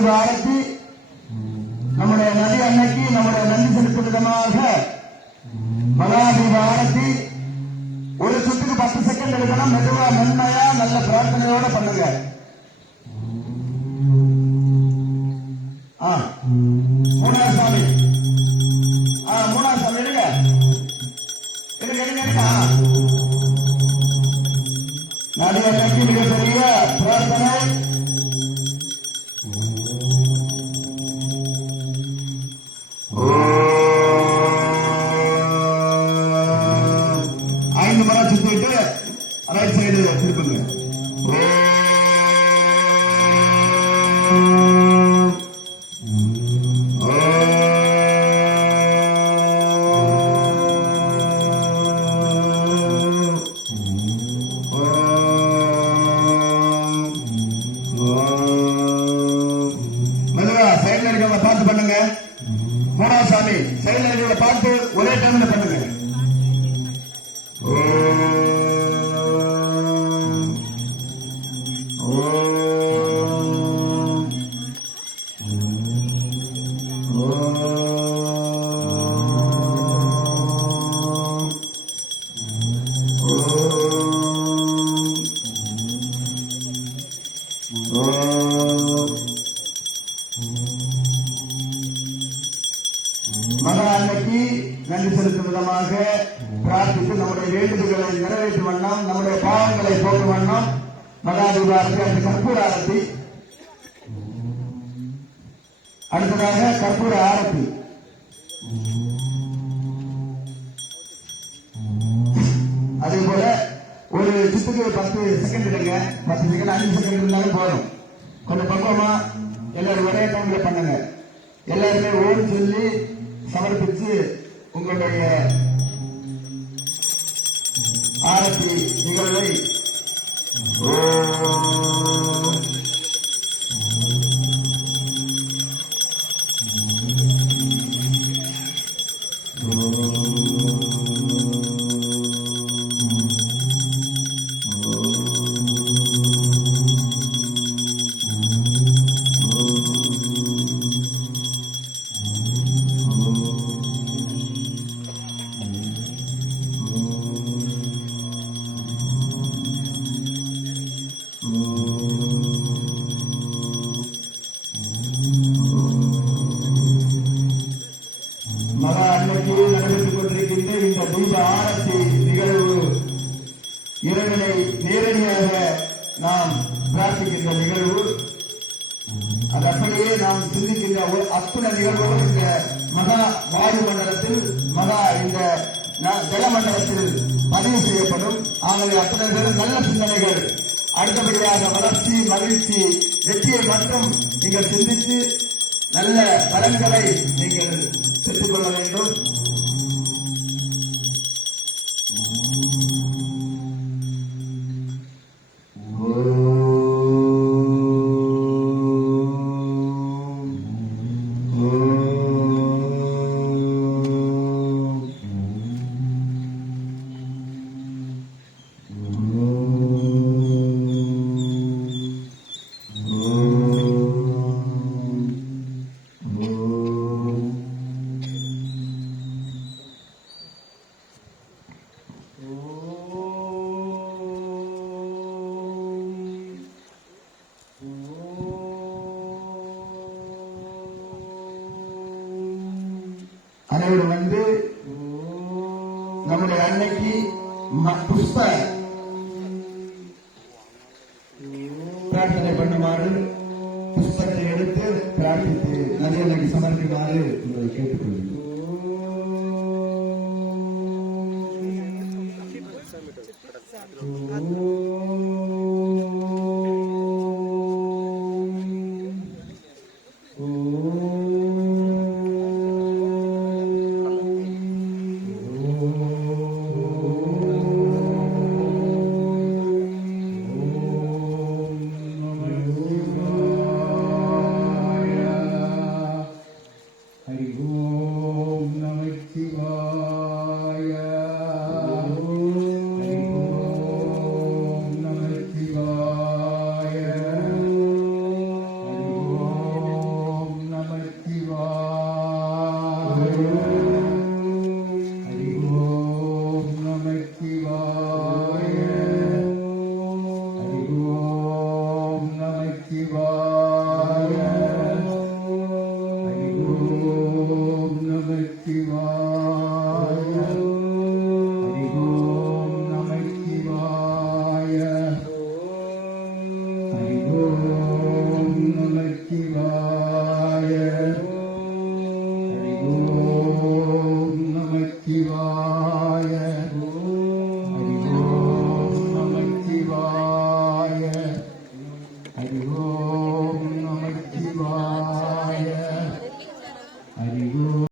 மகாதீப ஆரத்தி நம்முடைய நதி அன்னைக்கு நம்முடைய நன்றி செலுத்தும் விதமாக மகாதீப ஆரத்தி ஒரு சுற்றுக்கு 10 செகண்ட் எடுக்கணும். மெதுவா மென்மையா நல்ல பிரார்த்தனையோட பண்ணுங்க. மூணாவது சாமி மூணாவது சாமி எடுங்க எடுங்க எடுங்க எடுங்க. நதி அன்னைக்கு மிகப்பெரிய பிரார்த்தனை. ரைட் சைடு திருப்புங்க. மெதுவா சைடுல இருக்கவங்க பார்த்து பண்ணுங்க. மூணாவது சாமி சைடுல இருக்கவங்க பார்த்து ஒரே டைம்ல பண்ணுங்க. மகா அன்னைக்கு நன்றி செலுத்தும் விதமாக பிரார்த்தித்து நம்முடைய வேண்டுதல்களை நிறைவேற்றும் வண்ணம் நம்முடைய பாவங்களை போக்கும் வண்ணம் மகாதீப ஆரத்தி அடுத்து கற்பூர ஆரத்தி. அடுத்ததாக கற்பூர ஆரத்தி. அதே போல ஒரு சுத்துக்கு 10 செகண்ட் எடுங்க. 10 செகண்ட் 5 செகண்ட் இருந்தாலும் போதும். கொஞ்சம் பக்குவமா எல்லாரும் ஒரே டைம்ல பண்ணுங்க. எல்லாருமே ஓடி சொல்லி சமர்ப்பித்து உங்களுடைய ஆரத்தி நிகழ்வை மகா அன்னைக்கு நடைபெற்றுக் கொண்டிருக்கின்ற இந்த தீப ஆரத்தி நிகழ்வு இறைவனை நேரடியாக நாம் பிரார்த்திக்கின்ற நிகழ்வு. அது அப்படியே நாம் சிந்திக்கின்ற அத்துணை நிகழ்வுகளும் இந்த மகா வாயு மண்டலத்தில் மகா இந்த ஜலமண்டலத்தில் பதிவு செய்யப்படும். ஆகவே அத்தனை பேரும் நல்ல சிந்தனைகள், அடுத்தபடியாக வளர்ச்சி, மகிழ்ச்சி, வெற்றியை மட்டும் நீங்கள் சிந்தித்து நல்ல பலன்களை நீங்கள் பெற்றுக்கொள்ள வேண்டும். அனைவரும் வந்து நம்முடைய அன்னைக்கு புஷ்ப பிரார்த்தனை பண்ணுமாறு, புஷ்பத்தை எடுத்து பிரார்த்தித்து நதி அன்னைக்கு சமர்ப்பிக்குமாறு உங்களை கேட்டுக்கொள்கிறேன்.